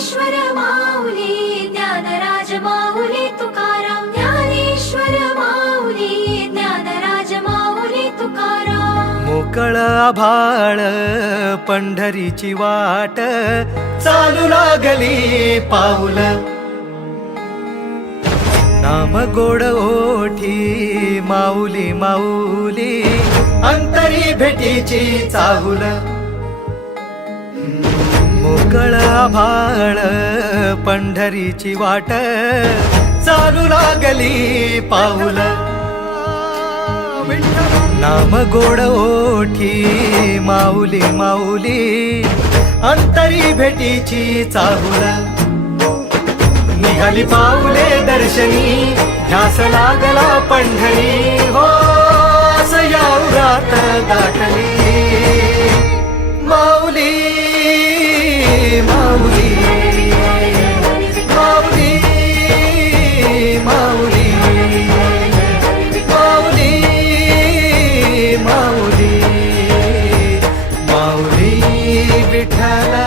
ज्ञानेश्वर माऊली ज्ञानराज माऊली तुकाराम ज्ञानेश्वर माऊली ज्ञानराज माऊली तुकाराम मोकळ आभाळ पंढरीची वाट चालू लागली पाऊल नाम गोड ओठी माऊली माऊली अंतरी भेटीची चाहुल मोकळ आभाळ पंढरीची वाट चालू लागली पाऊल नाम गोड ओठी माऊली माऊली अंतरी भेटीची चाहुल निघाली पाऊले दर्शनी ध्यास लागला पंढरी हो यात गाठली माऊली माऊली माऊली माऊली माऊली माऊली माऊली विठ्ठल